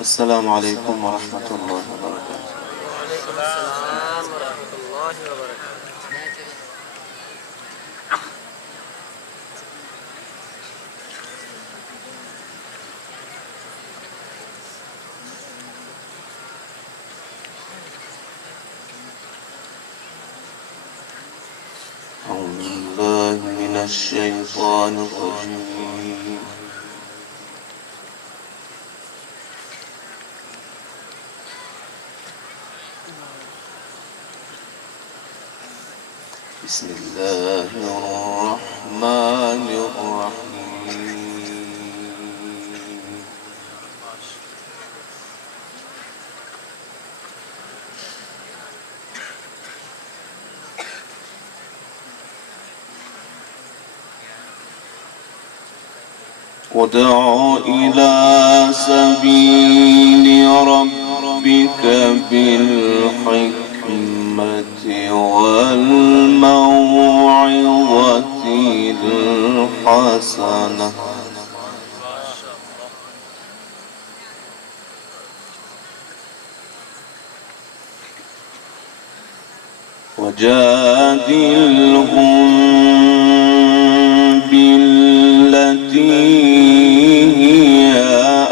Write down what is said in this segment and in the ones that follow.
السلام عليكم ورحمة الله وبركاته. وعليكم السلام ورحمة الله وبركاته. أعوذ بالله من الشيطان الرجيم. بسم الله الرحمن الرحيم. ودع إلى سبيل ربك بالحكمة والموعظة الحسنة وجادلهم بالتي هي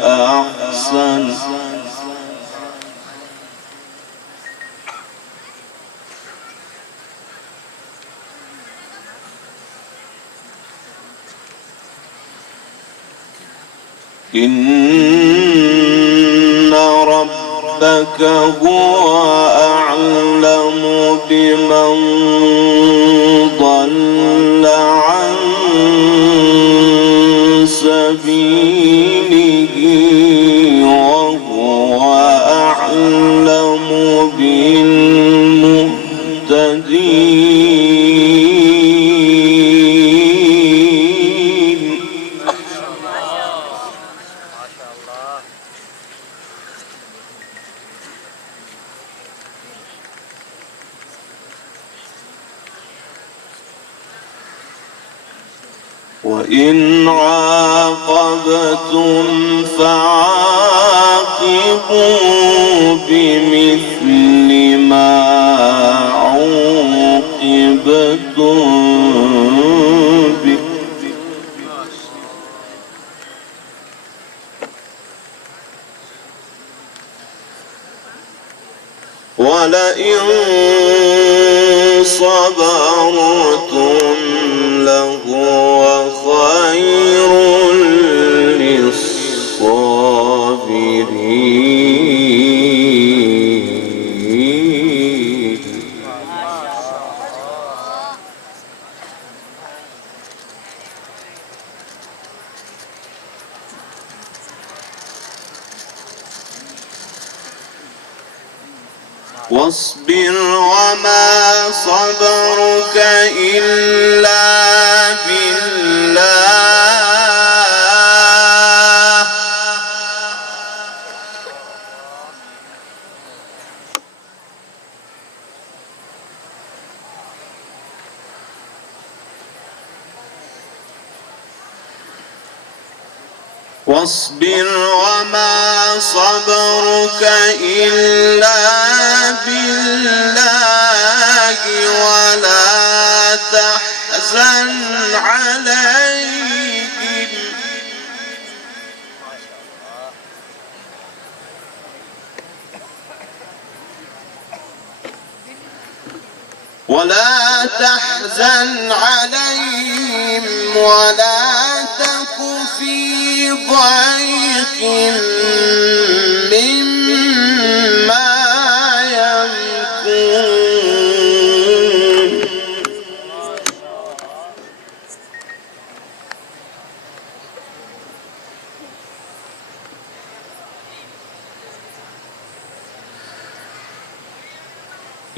أحسن إن ربك هو أعلم بمن ضل عن سبيله وهو أعلم بالمهتدين. ما شاء الله. وإن عاقبتم فعاقبوا بمثل ما عوقبتم به ولئن صبرتم لهو خير للصابرين. واصبر وما صبرك إلا بالله واصبر وما صبرك إلا بالله ولا تحزن عليهم ولا تك في ضيق مما يمكرون.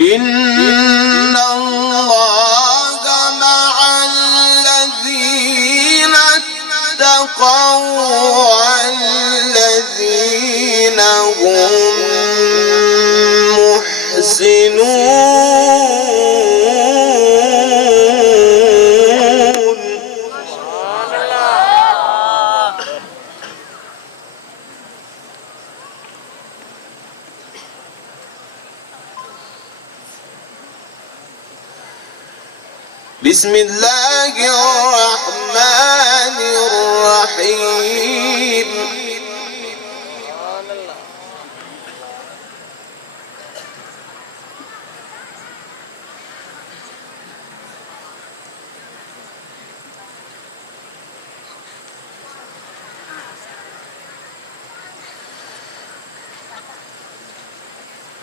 إن الله مع الذين اتقوا والذين هم محسنون. بسم الله الرحمن الرحيم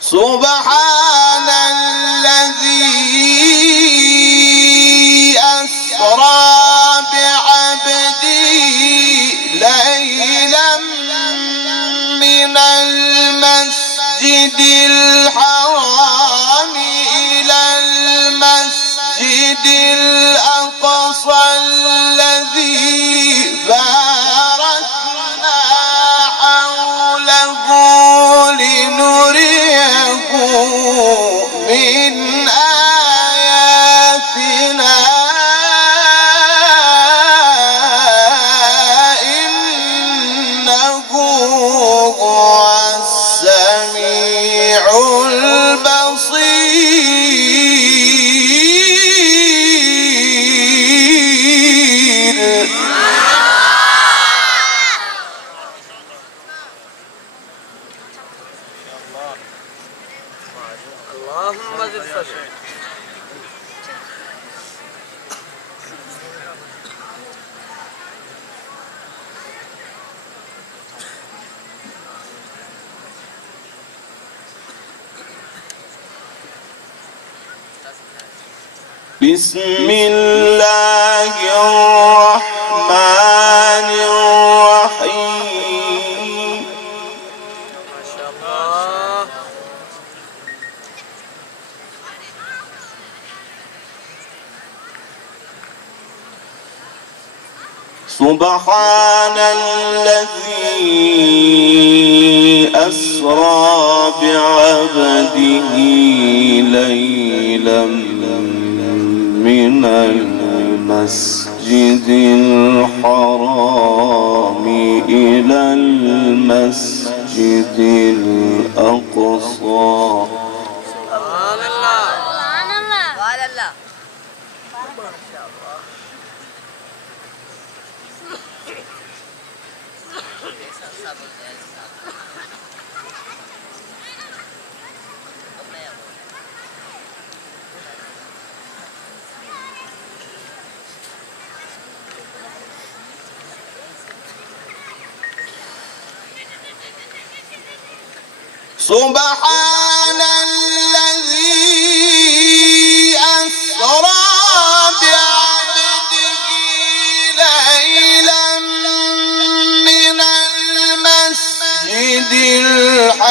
سبحان الذي أسرى بعبده ليلا من المسجد الحرام إلى المسجد الأقصى الذي باركنا حوله لنريه من آياتنا إنه هو السميع البصير اللهم زد فضلا. بسم الله الرحمن الرحيم ما شاء الله. سبحان الذي أسرى بعبده ليلا من المسجد الحرام إلى المسجد الأقصى سبحان الله. سبحان الله. سبحان الله. ما شاء الله. سبحان الذي أسرى بعبده ليلا من المسجد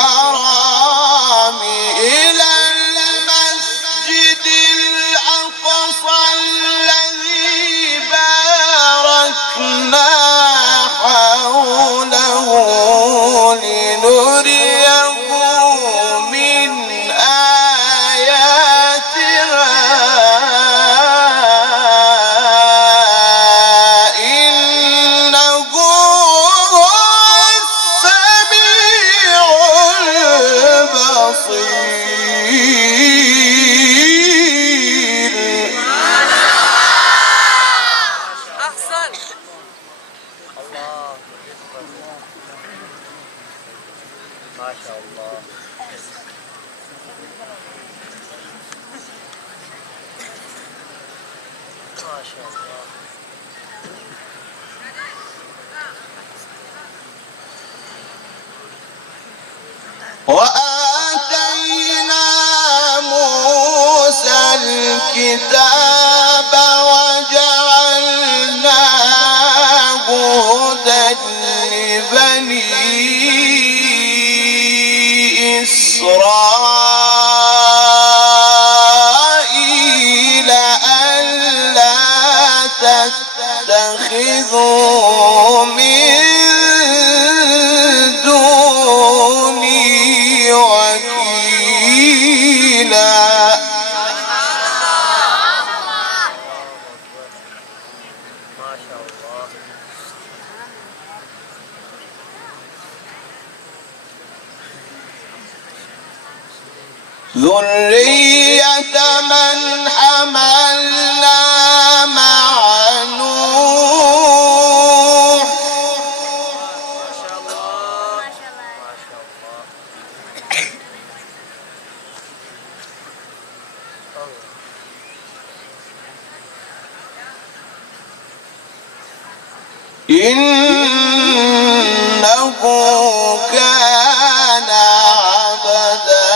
الحرام إلى المسجد الأقصى الذي باركنا حوله لنريه من آياتنا إنه هو السميع البصير أحسن. الله. ما شاء الله. ما شاء الله. وآتينا موسى الكتاب وجعلناه هدى لبني إسرائيل ألا تتخذوا من دوني وكيلا ما شاء الله. ذرية من حملنا إنه كان عبدا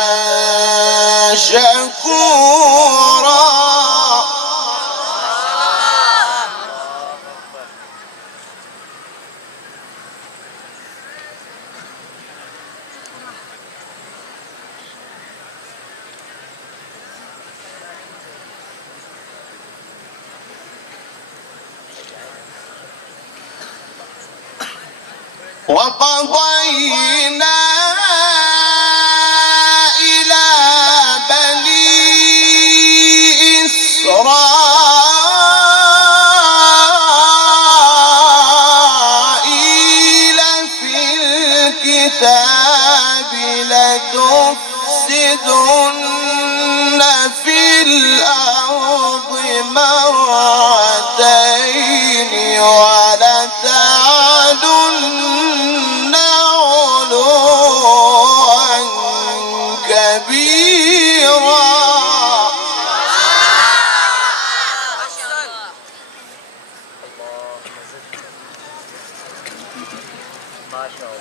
شكورا. وقضينا إلى بني إسرائيل في الكتاب لتفسدن في الأرض مرتين ولتعلن علوا كبيرا. ما شاء الله.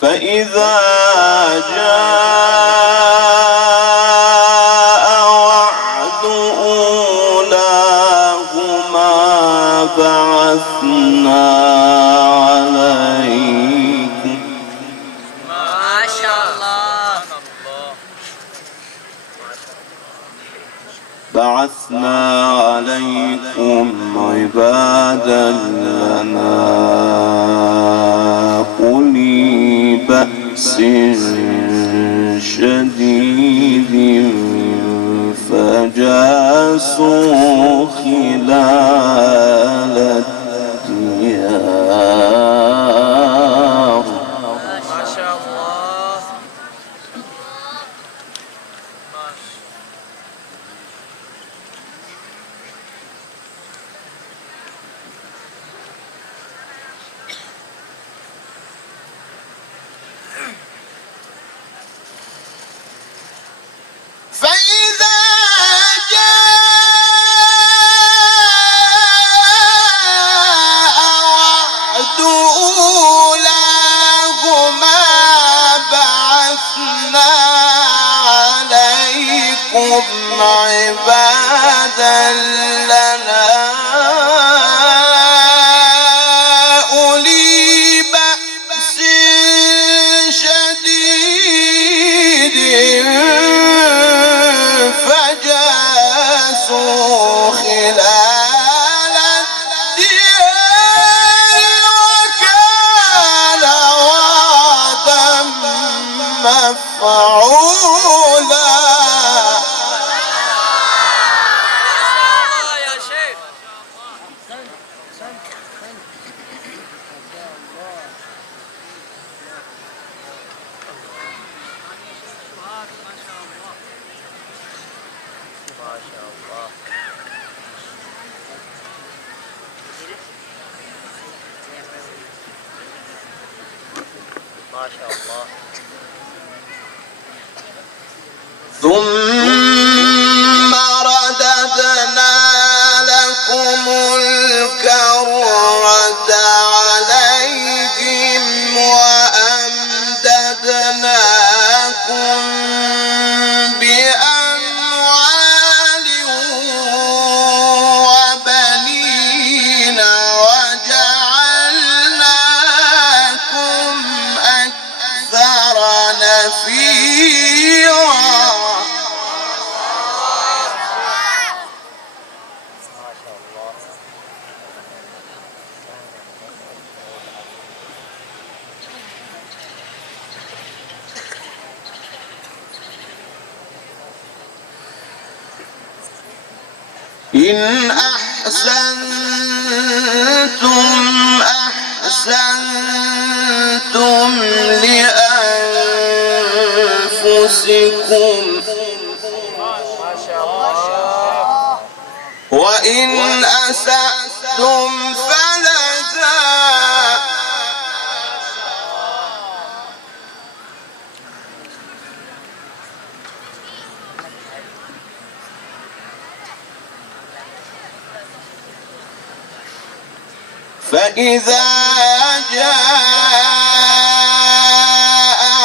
فإذا جاء وعد أولاهما بعثنا عليكم ما شاء الله. بعثنا عليكم عبادا لنا أولي بأس شديد فجاسوا خلال الديار. ما شاء الله. فإذا جاء وعد أولاهما بعثنا عليكم عبادا لنا أولي بأس شديد فجاسوا خلال الديار وكان وعدا مفعولا. يا شيخ. ما شاء الله. ما شاء الله. ثم رددنا لكم الكرة عليهم وأمددناكم بأموال وبنين وجعلناكم أكثر نفيرا. إن أحسنتم أحسنتم لأنفسكم وإن أسأتم فلها فإذا جاء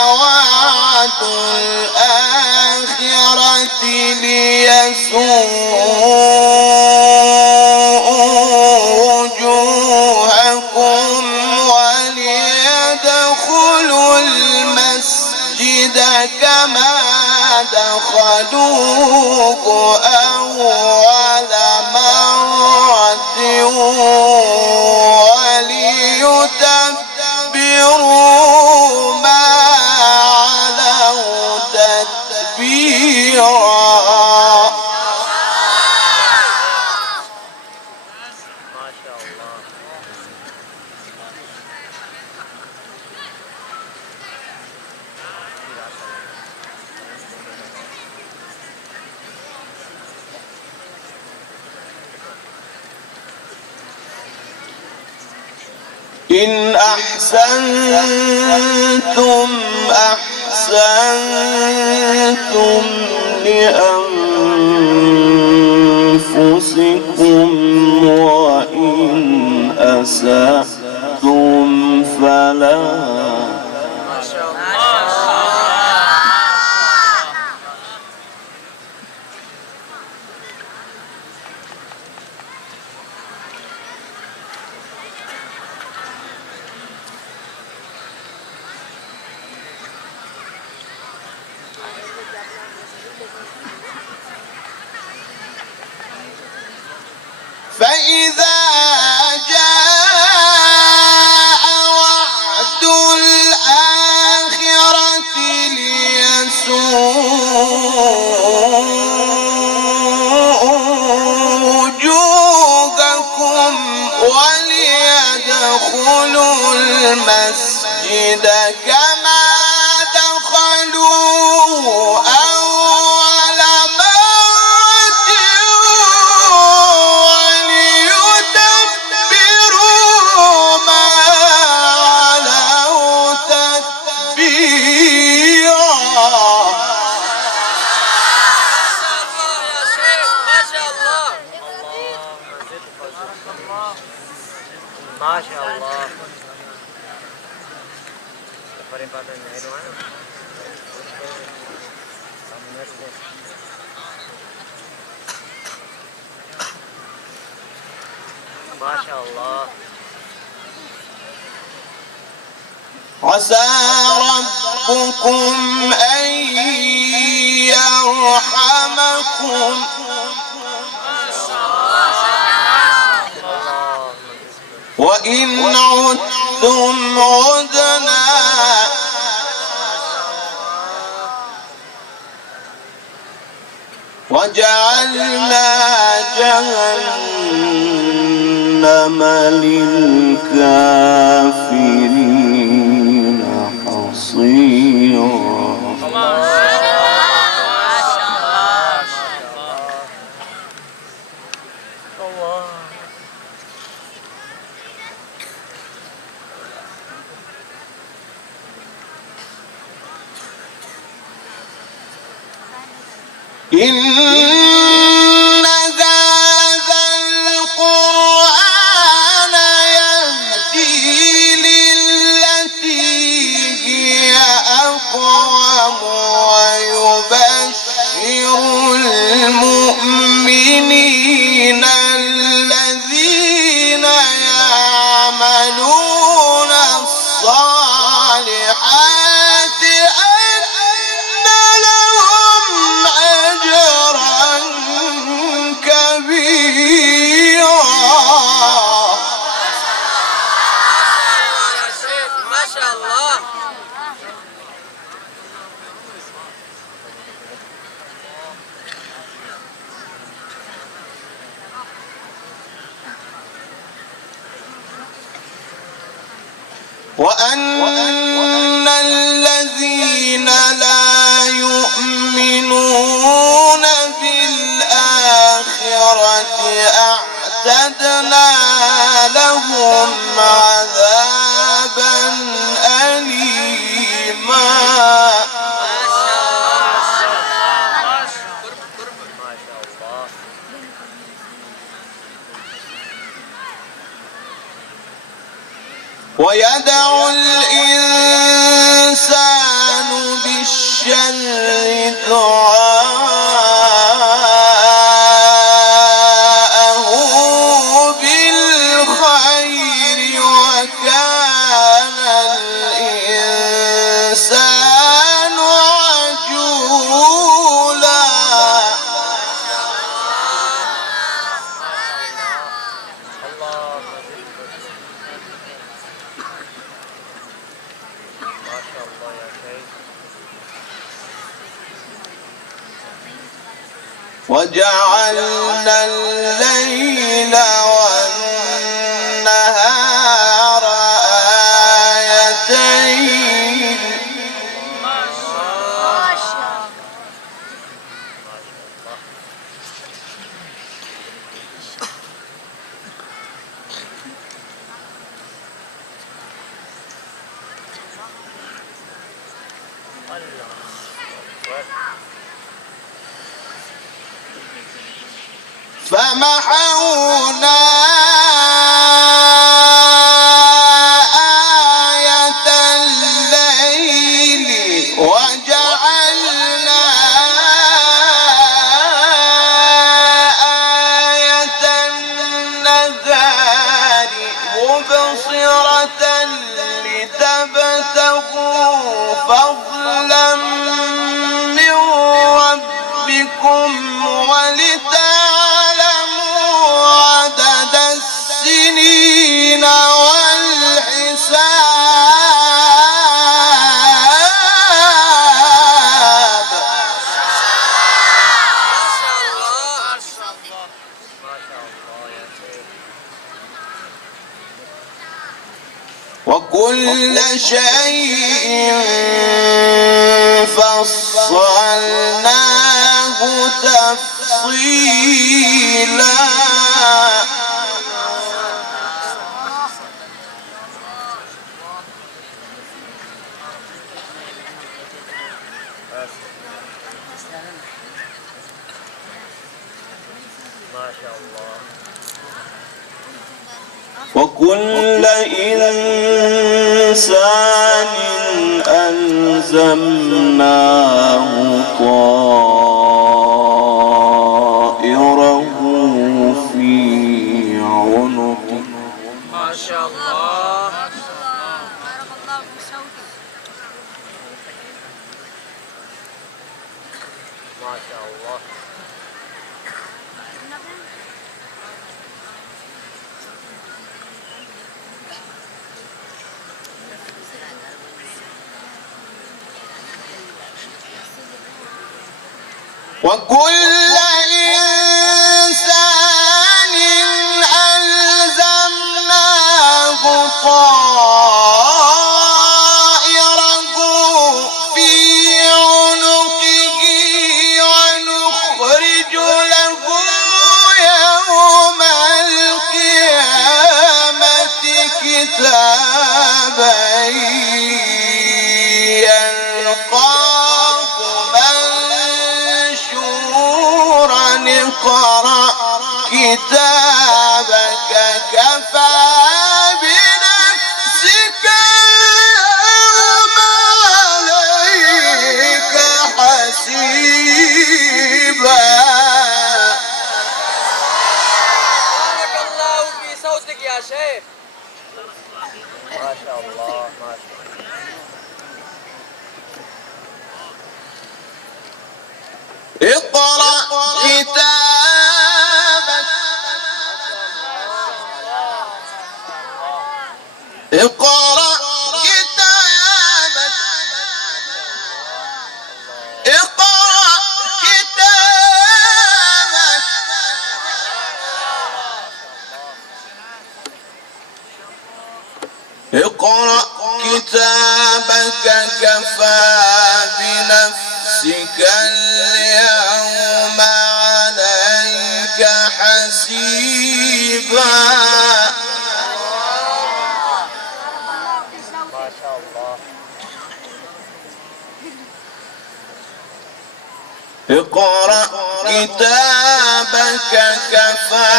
وعد الآخرة ليسوءوا وجوهكم وليدخلوا المسجد كما دخلوه أول مرة وليتبروا ما علوا تتبيرا. إن أحسنتم أحسنتم لأنفسكم وإن أسأتم فلها. فإذا جاء وعد الآخرة ليسوءوا وجوهكم وليدخلوا المسجد كما دخلوه أول مرة وليتبروا ما علوا تتبيرا. ما شاء الله. ما شاء الله. عسى ربكم أن يرحمكم وإن عدتم عدنا وجعلنا جهنم للكافرين حصيرا. إن هذا القرآن يهدي للتي هي أقوم ويبشر المؤمنين الذين يعملون الصالحات أن لهم أجرا كبيرا. ما شاء الله. وأن الذين لا يؤمنون بالآخرة أعتدنا لهم عذابا أليما. ويدعو الإنسان بالشر دعاءه بالخير وكان الإنسان عجولا. وجعلنا الليل والنهار آيتين فمحونا آية الليل وجعلنا آية النهار مبصرة لتبتغوا فضلا من ربكم ولتعلموا عدد السنين والحساب. وكل شيء فصلناه تفصيلا. وكل إنسان ألزمناه طائره في عنقه. ما شاء الله. ما شاء الله. وكل إنسان ألزمناه طائره في عنقه ونخرج له يوم القيامة كتابا يلقاه منشورا. اقرأ كتابك كفى بنفسك اليوم عليك حسيبا. بارك الله في صوتك يا شيخ. ما شاء الله. ما شاء الله. اقرأ كتابك. اقرأ كتابك. اقرأ كتابك. اقرأ كتابك كفى بنفسك اليوم عليك حسيبا. ما شاء الله. اقرأ كتابك كفى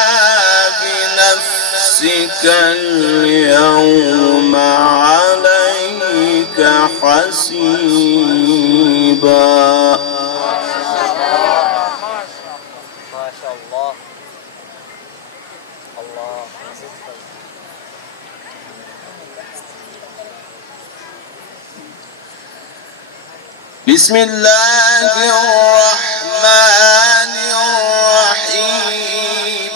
بنفسك نفسك اليوم عليك حسيبا. ما شاء الله. الله. بسم الله الرحمن الرحيم.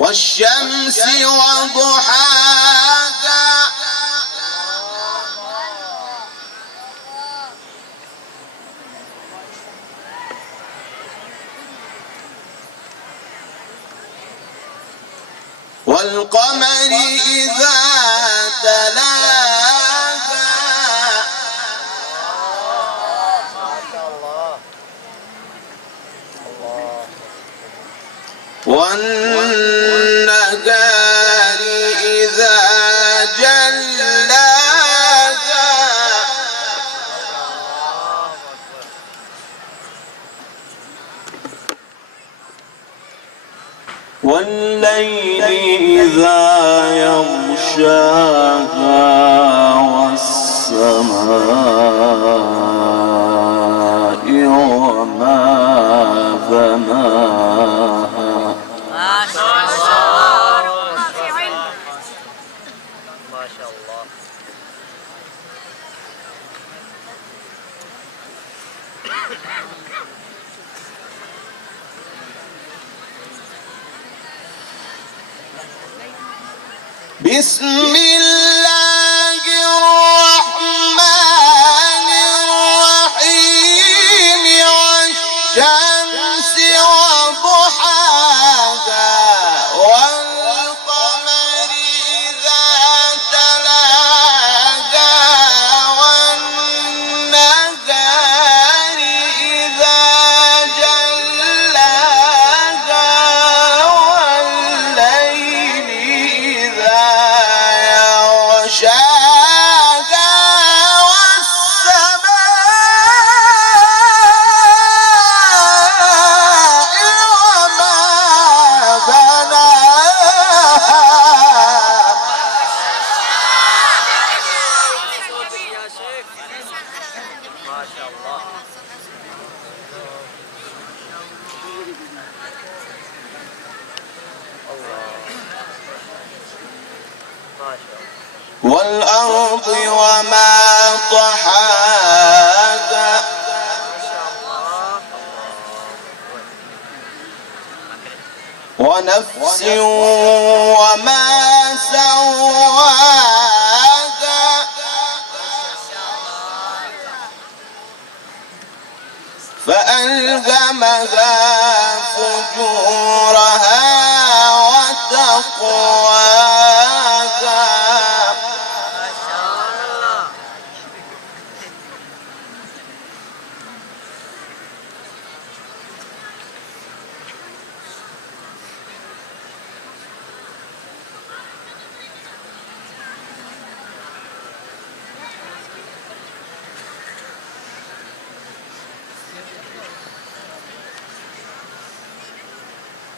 والشمس وضحاها والقمر إذا تلاها ما شاء الله. الله. والنهار إذا جلاها والليل إذا يغشاها والسماء وما بناها ما شاء الله. ما شاء الله. بسم الله الرحمن الرحيم. والشمس وضحاها والقمر إذا تلاها والنهار إذا جلاها والليل إذا يغشاها والسماء وما بناها. صوتك يا شيخ. ما شاء الله. الله. ما شاء الله. والأرض وما طحاها ونفس وما سواها فألهمها فجورها وتقواها.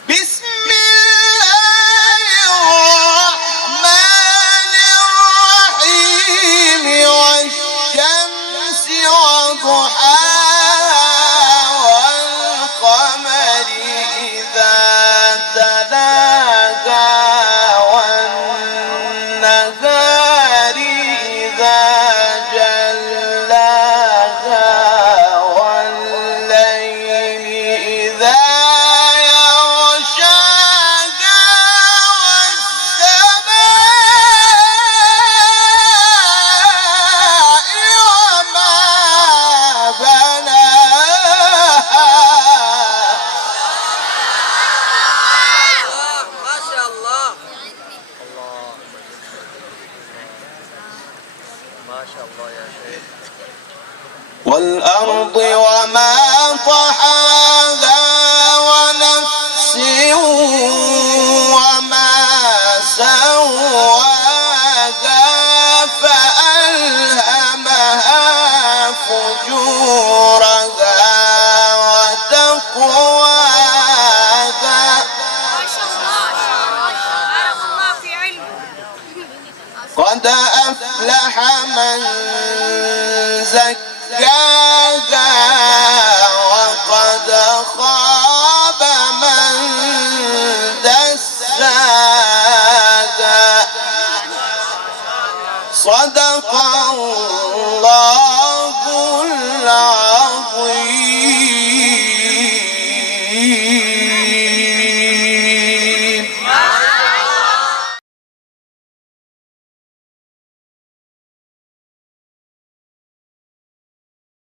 بسم الله الرحمن الرحيم. والشمس وضحاها والقمر إذا تلاها والنهار إذا جلاها والليل إذا ما شاء الله. الله. ما شاء الله يا شيخ. والأرض وما طحاها ونفس وما سواها فألهمها من زكاها وقد خاب من دساها. صدق